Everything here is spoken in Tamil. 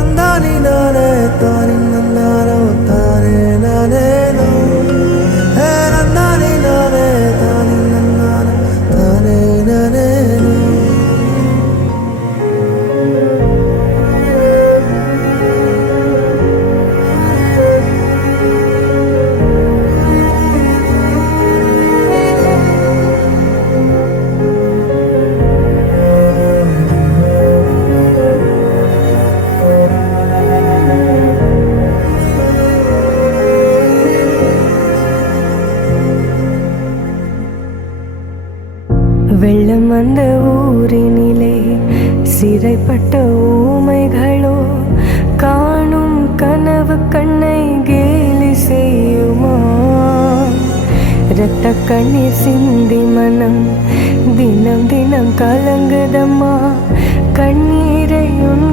தந்தானி நானே தானி நன்னானோ தானே நானேனோ நந்தானி நானே தானி நன்னானோ தானே நானேனோ. வெள்ளம் வந்த ஊரினிலே சிறைப்பட்ட ஊமைகளோ காணும் கனவு கண்ணை கேலி செய்யுமா? இரத்த கண்ணீர் சிந்தி மனம் தினம் தினம் கலங்குதம்மா. கண்ணீரை உன்